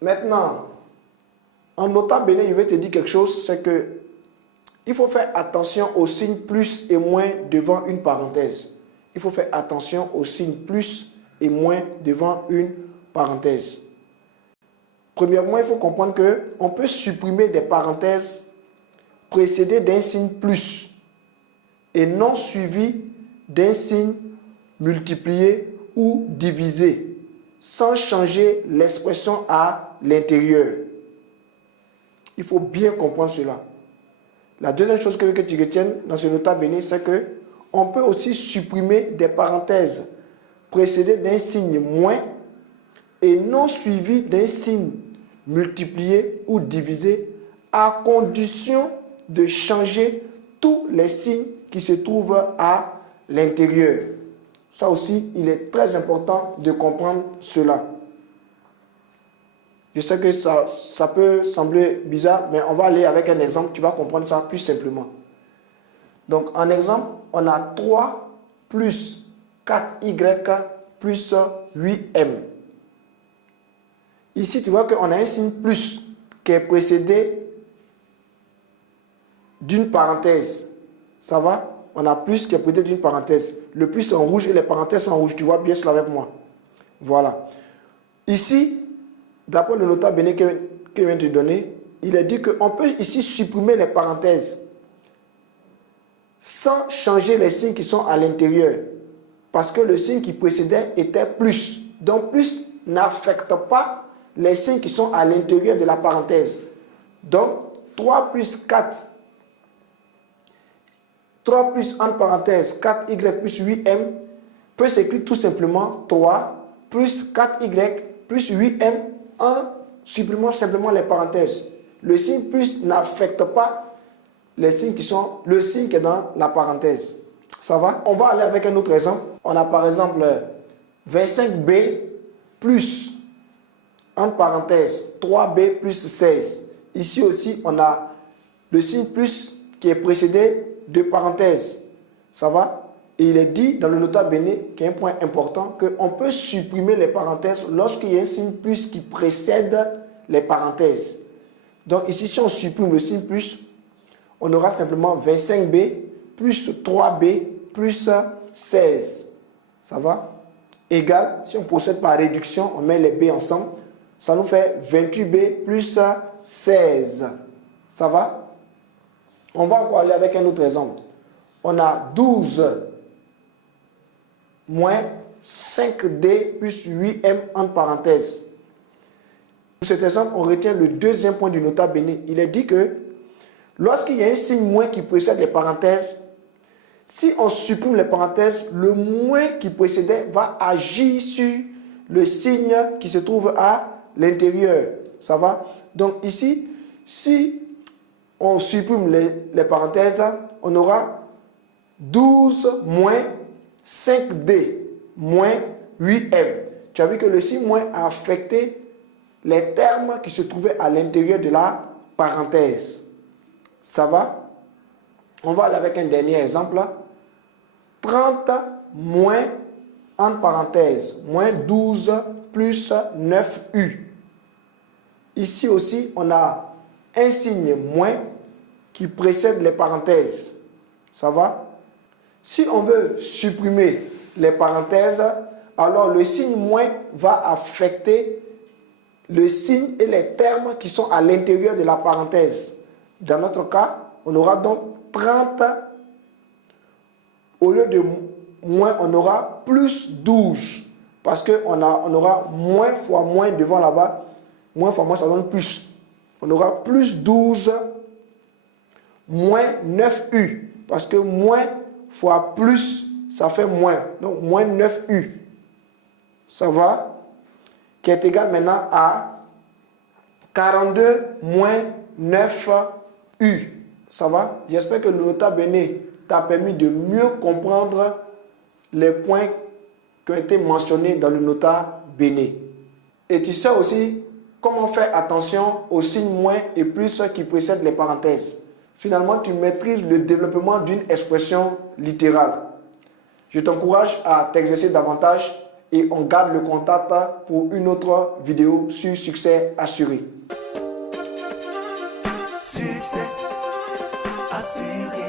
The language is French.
Maintenant, en nota bene, je vais te dire quelque chose, c'est que il faut faire attention aux signes plus et moins devant une parenthèse. Il faut faire attention aux signes plus et moins devant une parenthèse. Premièrement, il faut comprendre qu'on peut supprimer des parenthèses précédées d'un signe plus et non suivies d'un signe multiplié ou divisé, sans changer l'expression à l'intérieur. Il faut bien comprendre cela. La deuxième chose que tu retiennes dans ce nota bene, c'est qu'on peut aussi supprimer des parenthèses précédées d'un signe moins et non suivies d'un signe multiplié ou divisé, à condition de changer tous les signes qui se trouvent à l'intérieur. Ça aussi, il est très important de comprendre cela. Je sais que ça peut sembler bizarre, mais on va aller avec un exemple, tu vas comprendre ça plus simplement. Donc, en exemple, on a 3 plus 4y plus 8m. Ici, tu vois qu'on a un signe plus qui est précédé d'une parenthèse. Ça va? On a plus qui est précédé d'une parenthèse. Le plus en rouge et les parenthèses sont en rouge. Tu vois bien cela avec moi. Voilà. Ici, d'après le nota bene que je viens de te donner, il est dit qu'on peut ici supprimer les parenthèses sans changer les signes qui sont à l'intérieur. Parce que le signe qui précédait était plus. Donc, plus n'affecte pas les signes qui sont à l'intérieur de la parenthèse. Donc, 3 plus 4, 3 plus entre parenthèses 4y plus 8m peut s'écrire tout simplement 3 plus 4y plus 8m en supprimant simplement les parenthèses. Le signe plus n'affecte pas les signes qui sont, le signe qui est dans la parenthèse. Ça va? On va aller avec un autre exemple. On a par exemple 25b plus, entre parenthèses, 3b plus 16. Ici aussi, on a le signe plus qui est précédé de parenthèses. Ça va? Et il est dit dans le nota bene, qui est un point important, qu'on peut supprimer les parenthèses lorsqu'il y a un signe plus qui précède les parenthèses. Donc ici, si on supprime le signe plus, on aura simplement 25b plus 3b plus 16. Ça va? Égal, si on procède par réduction, on met les b ensemble, ça nous fait 28b plus 16. Ça va? On va encore aller avec un autre exemple. On a 12 moins 5d plus 8m entre parenthèses. Pour cet exemple, on retient le deuxième point du nota bene. Il est dit que lorsqu'il y a un signe moins qui précède les parenthèses, si on supprime les parenthèses, le moins qui précédait va agir sur le signe qui se trouve à l'intérieur. Ça va? Donc ici, si on supprime les parenthèses, on aura 12 moins 5d moins 8m. Tu as vu que le signe moins a affecté les termes qui se trouvaient à l'intérieur de la parenthèse. Ça va? On va aller avec un dernier exemple. 30 moins, entre parenthèses, moins 12 plus 9u. Ici aussi, on a un signe moins qui précède les parenthèses. Ça va? Si on veut supprimer les parenthèses, alors le signe moins va affecter le signe et les termes qui sont à l'intérieur de la parenthèse. Dans notre cas, on aura donc 30. Au lieu de moins, on aura plus 12. Parce qu'on aura moins fois moins devant là-bas. Moins fois moins, ça donne plus. On aura plus 12 moins 9u. Parce que moins fois plus, ça fait moins. Donc, moins 9u. Ça va? Qui est égal maintenant à 42 moins 9u. Ça va? J'espère que le nota bene t'a permis de mieux comprendre les points qui ont été mentionnés dans le nota bene. Et tu sais aussi comment faire attention aux signes moins et plus qui précèdent les parenthèses. Finalement, tu maîtrises le développement d'une expression littérale. Je t'encourage à t'exercer davantage et on garde le contact pour une autre vidéo sur succès assuré. Succès assuré.